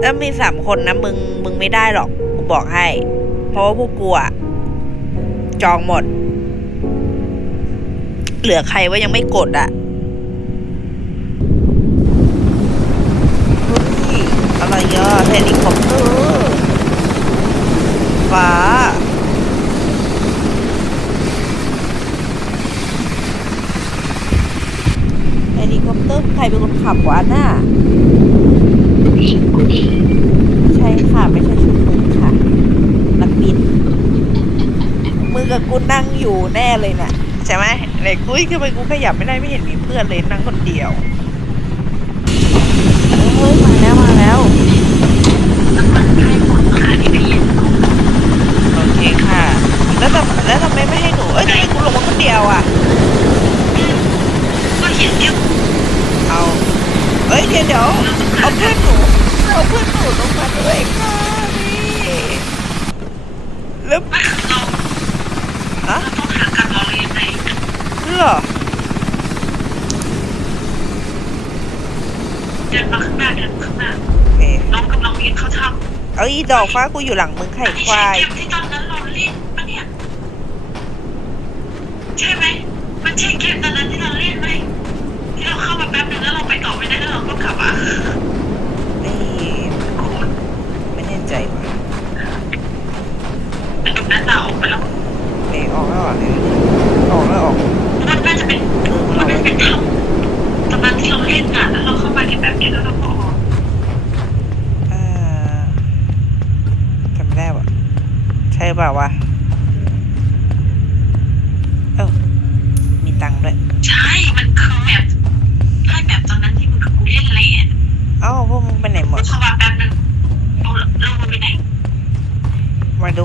แล้วมีสามคนนะมึงมึงไม่ได้หรอกกูบอกให้ เพราะว่าพวกกูอะจองหมด เหลือใครว่ายังไม่กดอะอะไรอะเฮลิคอปเตอร์ฟ้าเฮลิคอปเตอร์ใครเป็นคนขับวะน่ะ ใช่ค่ะ ไม่ใช่ชุดมึงค่ะ นักบินมึงกับกูนั่งอยู่แน่เลยน่ะ ใช่ไหมไหนกุ้ยทำไมกูขยับไม่ได้ไม่เห็นมีเพื่อนเลยนั่งคนเดียวเฮ้ยมาแล้วมาแล้วน้ำมันให้หมดค่ะที่พี่โอเคค่ะ แล้วทำแล้วทำไมไม่ให้หนูเอ้ยทำไมกูลงมาคนเดียวอะก็เห็นเดียวเอาเอ้ยเดี๋ยวเดี๋ยวเอาเพื่อนหนู เอาเพื่อนหนูลงมาด้วยค่ะนี่แล้วว่าเราอะต้องหากันเราเลยยังไงเหรอเดินมาข้างหน้าเดินมาข้างหน้าโอน้องกำลังเรียนเขาทเอาอีดอกฟ้ากูอยู่หลังมึงไข่อันนี้ควาใช่ยเกมที่ตอนนั้นเราเล่นปะเนี่ยใช่ไหมมันใช่เกมตอนนั้นที่เราเล่นไหมที่เราเข้ามาแป๊บนึงแล้วเราไปต่อไม่ได้แล้วเราก็กลับอะ ไม่ โคตร ไม่แน่ ใจว่ะแต่ตรงนั้นเราออกไปแล้วเอยออกแล้วเหรอเนี่ยออกแล้วออกมันน่าจะเป็นเออมันมัเอานไว้เป็นทำตอนนั้นที่เราเล่นอะแล้วเราเข้ามาแค่แป๊บเดียวแล้วเราก็ออกเออจำไม่ได้ว่ะใช่เปล่าวะเออมีตังค์ด้วยใช่ มันคือแบบใช่แบบตอนนั้นที่มึงกับกูเล่นอะไรอะเอ้าพวกมึงไปไหนหมด มาดู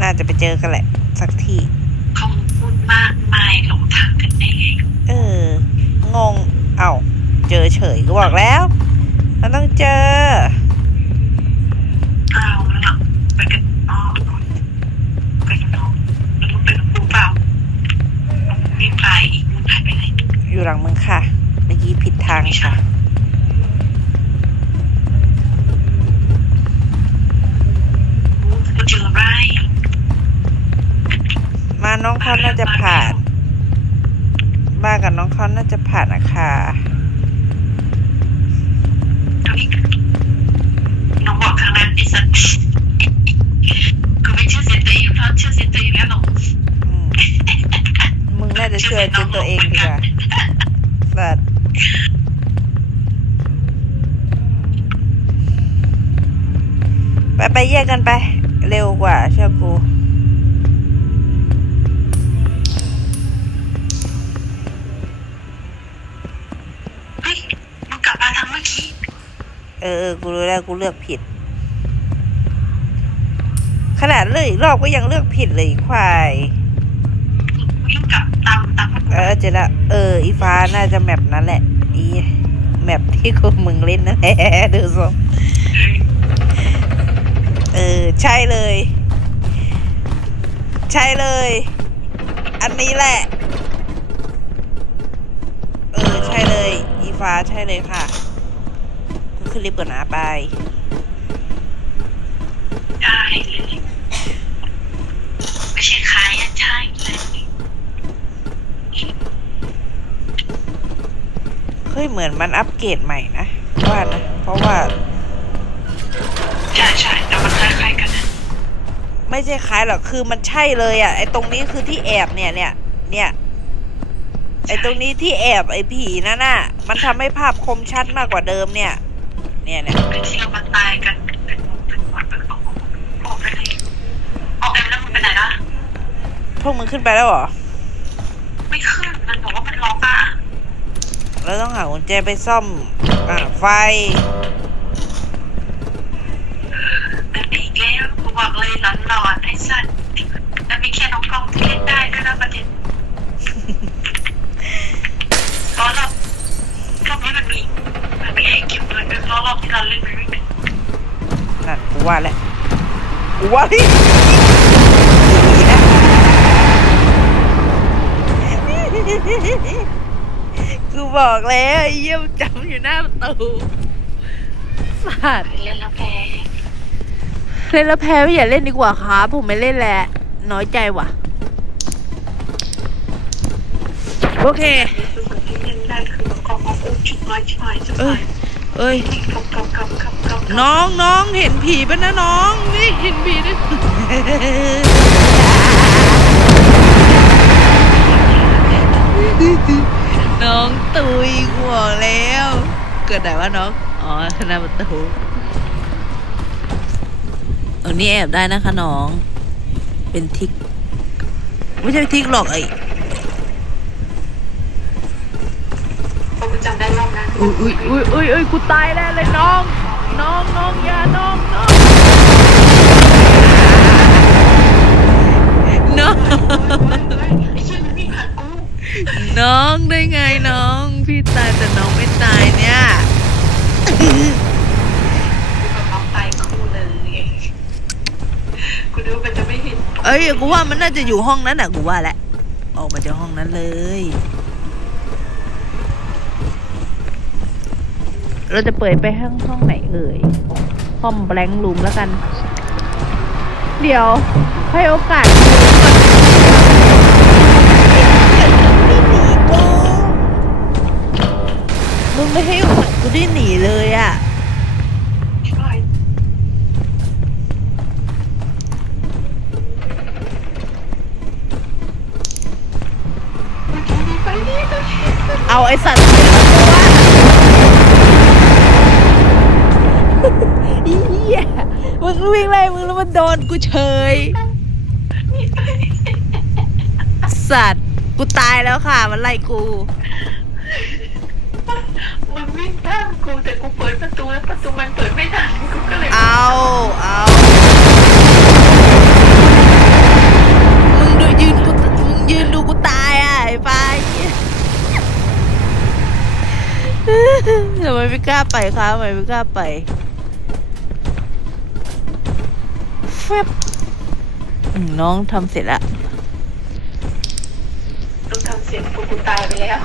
น่าจะไปเจอกันแหละ สักที่เขาพูดมากมายหลงทางกันได้ไง เออ งง เอ้า เจอเฉยก็บอกแล้ว มันต้องเจอเอาละไปกันอ๋อไปกันน้องแล้วมึงไปกับกูเปล่ารีบไปอีกมึงหายไปไหนอยู่หลังมึงค่ะ เมื่อกี้ผิดทางค่ะ กูเจอไร มาน้องเขาน่าจะผ่าน บ้านกับน้องเขาน่าจะผ่านอะค่ะเอาอีกน้องบอกทางนั้นไอ้สัตว์กูไม่เชื่อเสียตัวเองเพราะเชื่อเสียตัวเองแล้วหรอกอืมมึงน่าจะเชื่อใจตัวเองดีกว่าสัตว์ไปไปแยกกันไป เร็วกว่าเชื่อกู เออเออกูรู้แล้วกูเลือกผิด ขนาดเลือกอีกรอบก็ยังเลือกผิดเลยไอ้ควายวิ่งกลับตามตามเออเจอละเออ อีฟ้าน่าจะแมปนั้นแหละ อีแมปที่กูมึงเล่นนั่นแหละดูทรงเออ ใช่เลย ใช่เลย อันนี้แหละ เออ ใช่เลย อีฟ้าใช่เลยค่ะกู ขึ้นลิฟต์ก่อนนะไปได้เลยไม่ใช่ขายอะใช่เลยเฮ้ยเหมือนมันอัปเกรดใหม่นะว่านะ เพราะว่า ใช่ใช่แต่มันคล้ายๆกันนะไม่ใช่คล้ายหรอกคือมันใช่เลยอะไอ้ตรงนี้คือที่แอบเนี่ยเนี่ยเนี่ยไอ้ตรงนี้ที่แอบไอ้ผีนั่นน่ะ มันทำให้ภาพคมชัดมากกว่าเดิมเนี่ย เนี่ยเนี่ยเป็นที่เรามาตายกันเป็นเป็นหวัดเป็นของออกไปไหนออกเอ็มแล้วมึงไปไหนล่ะพวกมึงขึ้นไปแล้วเหรอ ไม่ขึ้นมันบอกว่ามันล็อกอะแล้วต้องหากุญแจไปซ่อมอ่าไฟมันอีกแล้วกูบอกเลยหลอนหลอนไอ้สัตว์แล้วมีแค่น้องกล้องที่เล่นได้ด้วยนะประเด็นล้อรอบรอบนี้มันมี มันมีให้เก็บด้วยเป็นล้อรอบที่เราเล่นมันไม่มีนั่นกูว่าแหละกูว่าที่กูบอกแล้วเยี่ยมจำอยู่หน้าประตูสัตว์เล่นแล้วแพ้เล่นแล้วแพ้ไม่อย่าเล่นดีกว่าครับผมไม่เล่นแหละ น้อยใจว่ะ โอเค ได้คือ แบบออกมาอุ้มชุดน้อยชายจะเอ้ยเอ้ยกับกับกับกับกับน้องน้องเห็นผีปะนะน้องนี่เห็นผีด้วยน้องตุยห่วงแล้ว เกิดไหนวะน้อง อ๋อหน้าประตูเออนี่แอบได้นะคะน้อง เป็นทิก ไม่ใช่ทิกหรอกไอ้ ผมจำได้รอบนั้นอุ้ยอุ้ยอุ้ยอุ้ยอุ้ยกูตายแน่เลยน้อง น้องน้องอย่าน้องน้องน้องไอ้เชี่ยมันวิ่งผ่านกูน้องได้ไงน้อง พี่ตายแต่น้องไม่ตายเนี่ยกับน้องตายคู่เลยกูดูมันจะไม่เห็นเอ้ยกูว่ามันน่าจะอยู่ห้องนั้นอะกูว่าแหละออกมาจากห้องนั้นเลย เราจะเปิดไปห้องห้องไหนเอ่ย ห้องแบงค์รูมแล้วกัน เดี๋ยวให้โอกาสมึงไม่ให้โอกาสกูได้หนีเลยอะใช่ไปนี่ไปนี่เอาไอสัตว์ไปแล้วตัว มึงวิ่งไล่มึงแล้วมันโดนกูเฉย สัตว์ กูตายแล้วค่ะ มันไล่กู มันวิ่งตามกูแต่กูเปิดประตูแล้วประตูมันเปิดไม่ได้กูก็เลยเอาเอามึงดูยืนกูมึงยืนดูกูตายอะไอ้ฟ้าเหี้ยทำไมไม่กล้าไปคะทำไมไม่กล้าไป ฟบอืมน้องทำเสร็จละต้องทำเสียงกูกูตายไปแล้ว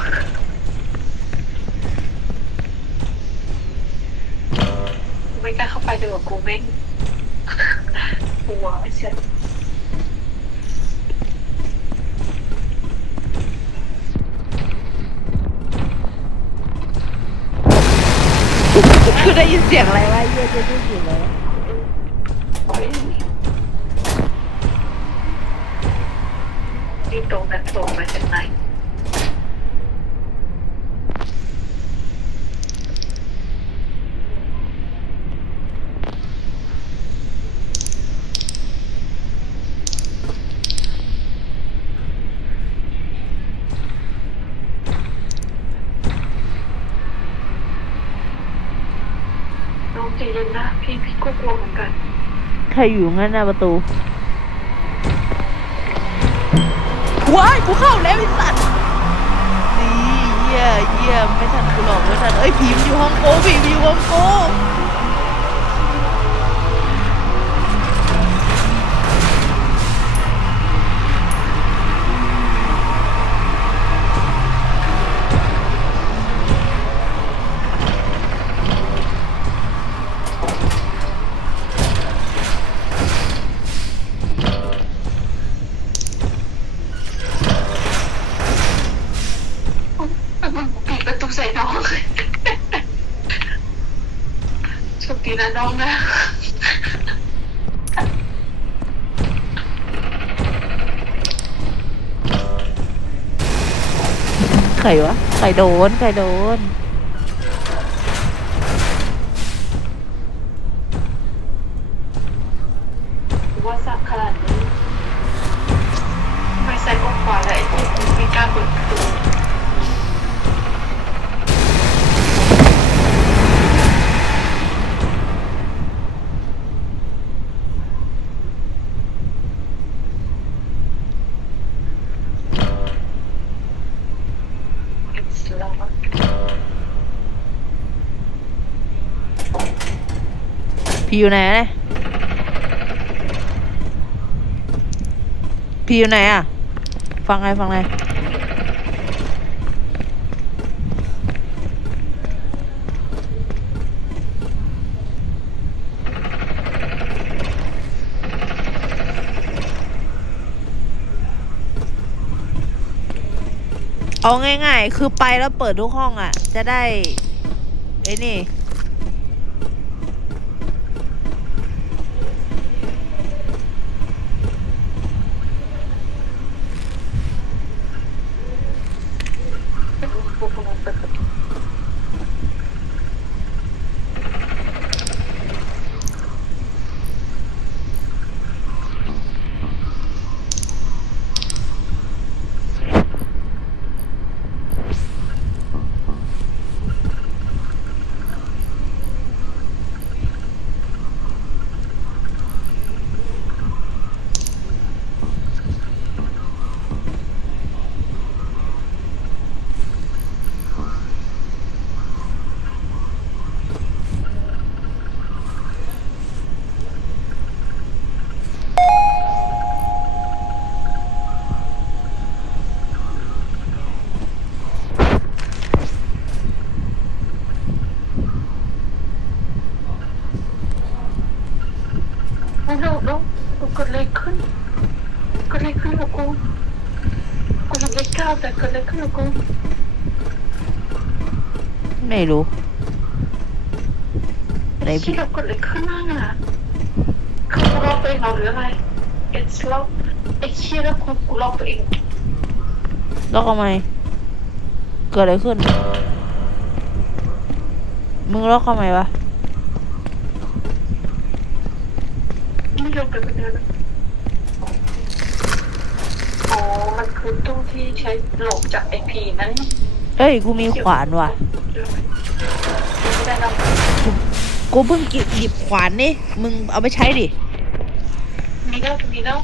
กูไม่กล้าเข้าไปเลยว่ากูแม่งกลัวเชียคือได้ยินเสียงอะไรวะเยี่ยจะได้ยินเลย นี่ตรงนั้นตรงมาจากไหนน้องใจเย็นนะพี่พี่ก็กลัวเหมือนกัน ใครอยู่งั้นหน้าประตู ว้ายกูเข้าแล้วไอ้สัตว์นี่เยี่ยเยี่ยไม่ทันกูหลอกไม่ทันเอ้ยผีมันอยู่ห้องโกผีมันอยู่ห้องโกปิ ใครวะ ใครโดน ใครโดน พี่อยู่ไหนเนี่ยพี่อยู่ไหนอะ ฟังไงฟังไงเอาง่าย ๆ คือไปแล้วเปิดทุกห้องอะ จะได้ไอ้นี่ กิดอะไรขึ้นกับกูไม่รู้ไหนไอ้พี่ที่เราเกิดอะไรขึ้นบ้างอะคือกูลอกไปเองเหรอหรืออะไร it's ลอกไอ้เชี่ยแล้วกูกูลอกไปเองแล้วทำไมเกิดอะไรขึ้น มึงล็อกทำไมวะไม่ยอมไปเป็นเดือนอ๋อมัน คือตู้ที่ใช้หลบจากไอพีนั้นเอ้ย กูมีขวานว่ะไม่ได้นำกูเพิ่งกิหยิบขวานนี่ มึงเอาไปใช้ดิ มีแล้วมีแล้ว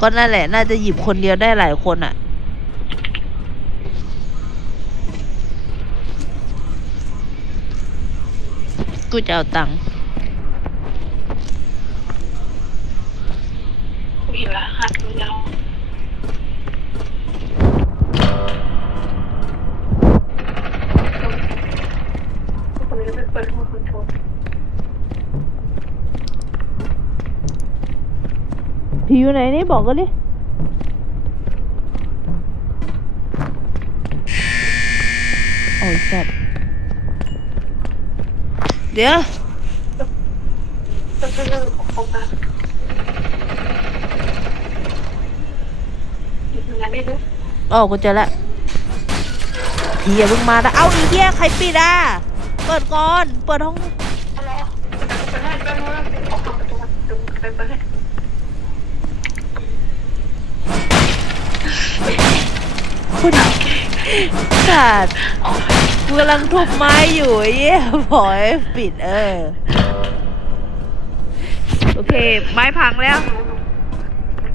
ก็นั่นแหละ น่าจะหยิบคนเดียวได้หลายคนอะ กูจะเอาตังค์ กูเห็นรหัสกูแล้ว คนนี้ไปเปิดห้องคอนโทรลผีอยู่ไหนนี่บอกกันดิ โอ้ยสัตว์เดี๋ยวจะช่วยเรื่องของมาอยู่ตรงนั้นได้ด้อ๋อกูเจอแล้วผีอย่าเพิ่งมานะเอาอีเหี้ยใครปิดอะ เปิดก่อน เปิดห้องเอาละไปให้ไปให้ออกประตูมาเดี๋ยวไปไปให้คุณสัตว์กูกำลังทุบไม้อยู่ไอ้เหี้ยบอยปิดเออ โอเค ไม้พังแล้ว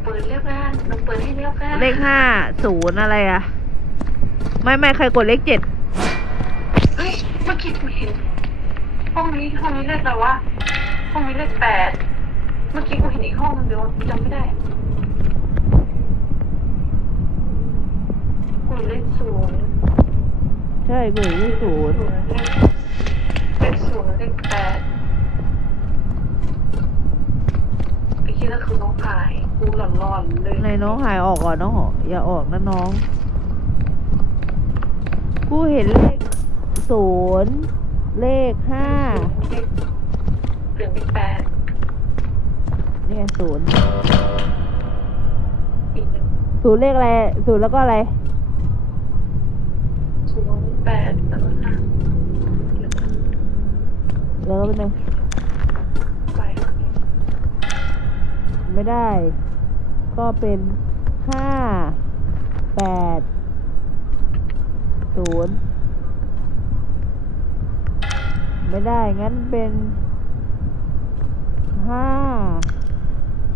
เปิดเรียกงานลองเปิดให้เรียกงานเลขห้าศูนย์อะไรอะไม่ไม่ใครกดเลขเจ็ดเฮ้ยเมื่อกี้กูเห็นห้องนี้ห้องนี้เลขอะไรวะห้องนี้เลขแปดเมื่อกี้กูเห็นอีกห้องนึงเดียวจำไม่ได้กูเห็นเลขศูนย์ใช่กูเห็นเลขศูนย์เลขศูนย์เลขแปดไอ้ที่นั่นคือน้องขายกูหลอนๆเลยในน้องหายออกก่อนน้องหออย่าออกนะน้อง กูเห็นเลข ศูนย์เลขห้าเลขเปลี่ยนเป็นแปดนี่ไงศูนย์อีกหนึ่งศูนย์เลขอะไรศูนย์แล้วก็อะไรศูนย์แปดแล้วก็ห้าแล้วก็เป็นหนึ่งไปไม่ได้ ก็เป็นห้าแปดศูนย์ ไม่ได้ งั้นเป็นห้า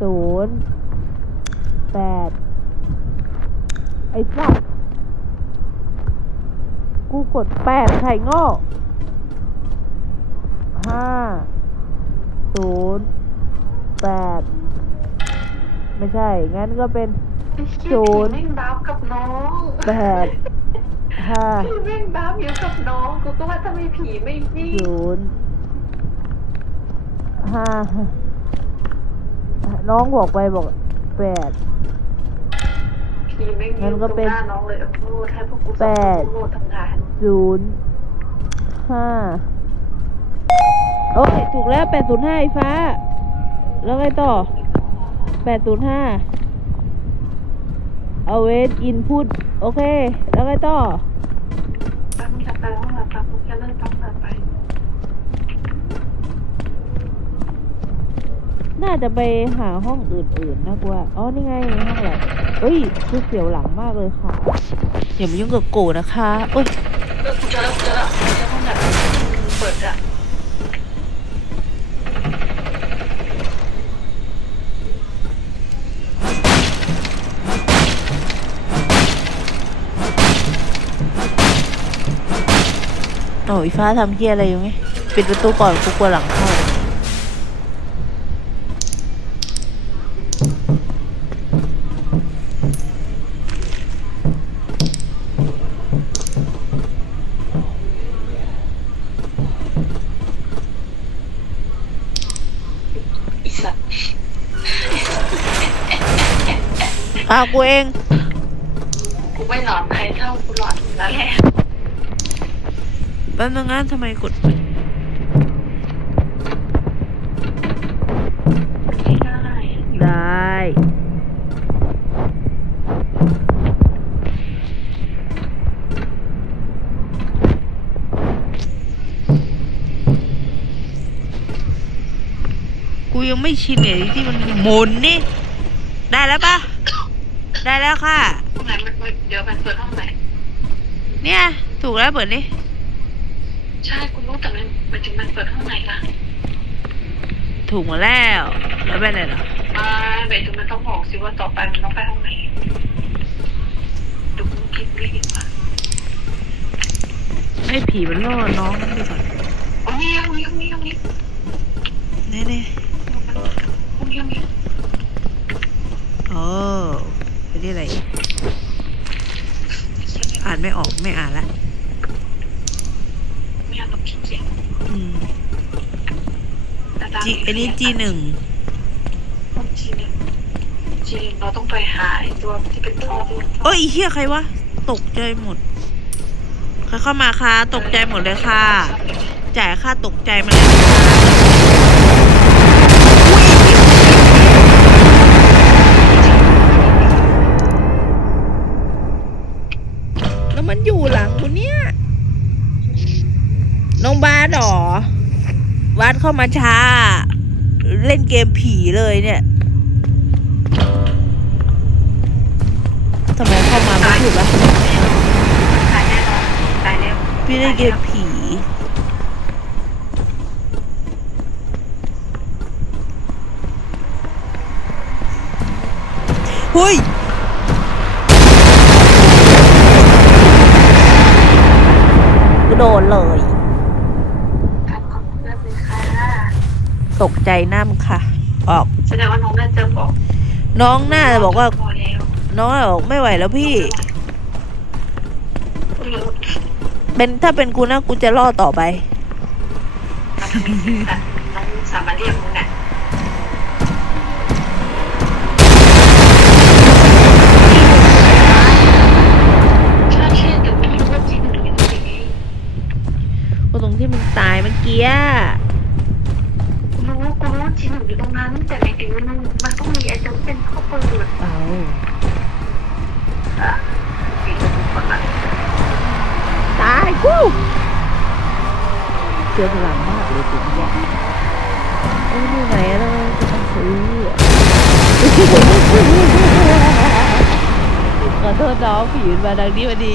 ศูนย์แปดไอ้สัสกูกดแปดไข่งอกห้าศูนย์แปดไม่ใช่ งั้นก็เป็น ศูนย์แม่งบ้ากับน้องแปด ห้าพี่แม่งบ้าอยู่กับน้องกูก็ว่าถ้าไม่ผีไม่นี่ศูนย์ห้าน้องบอกไปบอกแปด ผีผีไม่ยืงั้นนตก็รงเป็นหน้าน้องเลยโลดให้พวกกูสแปองดคนโลดทำงานศูนย์ห้าโอ้ยถูกแล้วแปดศูนย์ห้าไอ้ฟ้า แล้วไงต่อแปดศูนย์ห้า เอาเวทอินพุตโอเค แล้วไงต่อไปมึงจะไปห้องหลับไปกูแค่เลิกต้องหลับไป น่าจะไปหาห้องอื่นๆนะกูว่าอ๋อ นี่ไง ห้องแลบเฮ้ยคือเสียวหลังมากเลยค่ะ อย่ามายุ่งกับกูนะคะอุ้ย เออกูเจอแล้วกูเจอแล้วกูเจอห้องหลับเปิดอะ โอ้ยฟ้าทำเฮียอะไรอยู่ไงปิดประตูก่อนกูกลัวหลังเข้าอีสัตว์อ้าวกูเอง กูไม่หลอนใครเท่ากูหลอนอยู่แล้วแหละ แป๊บนึงนะทำไมกดไม่ได้ได้ กูยังไม่ชินไอ้ที่มันหมุนนี่ ได้แล้วปะได้แล้วค่ะ ห้องไหนมันมันเดี๋ยวมันเปิดห้องไหนเนี่ย ถูกแล้วเปิดนี่ ใช่กูรู้แต่มันมัน ถึงมันเปิดห้องไหนล่ะถูกหมดแล้ว แล้วไปไหนเหรอมาเบถึงมันต้องบอกสิว่าต่อไปมันต้องไปห้องไหนดูกูคิดไม่ดีกว่าให้ผีมันล่อน้องนั่นไปก่อนโอ้ยห้องนี้ห้องนี้ห้องนี้เน่เน่ห้องนี้ห้องนี้ๆโอ้ไปที่อะไรอีกอ่านไม่ออกไม่อ่านละ ไม่เอาต้องคิดเสียง อืม แต่ตาม จีอันนี้จีหนึ่งห้องจีหนึ่งจีหนึ่งเราต้องไปหาไอ้ตัวที่เป็นท่อที่เป็นท่อเอ้ยอีเฮียใครวะ ตกใจหมดใครเข้ามาคะตกใจหมดเลยค่ะ จ่ายค่าตกใจมาเลยนะคะแล้วมันอยู่หลังกูเนี่ย น้องบาสเหรอวาดเข้ามาช้า เล่นเกมผีเลยเนี่ยทำไมเข้ามาไม่ถูกละตายแน่นอนตายแล้วพี่เล่นเกมผีเฮ้ยกระโดดเลย การขอบคุณเพื่อนเลยค่ะ ตกใจน้ำค่ะ ออก แสดงว่าน้องน่าจะบอกน้องน่าจะบอกว่า พอแล้วน้องน่าจะบอกไม่ไหวแล้วพี่เออเป็นถ้าเป็นกูนะกูจะล่อต่อไปน้องส เจอพลังมากเลยจริงเนี่ยโอ้ยนี่ไหนอะเรจะต้องซื้อขอโทษน้องผีมาดังนี้พอดี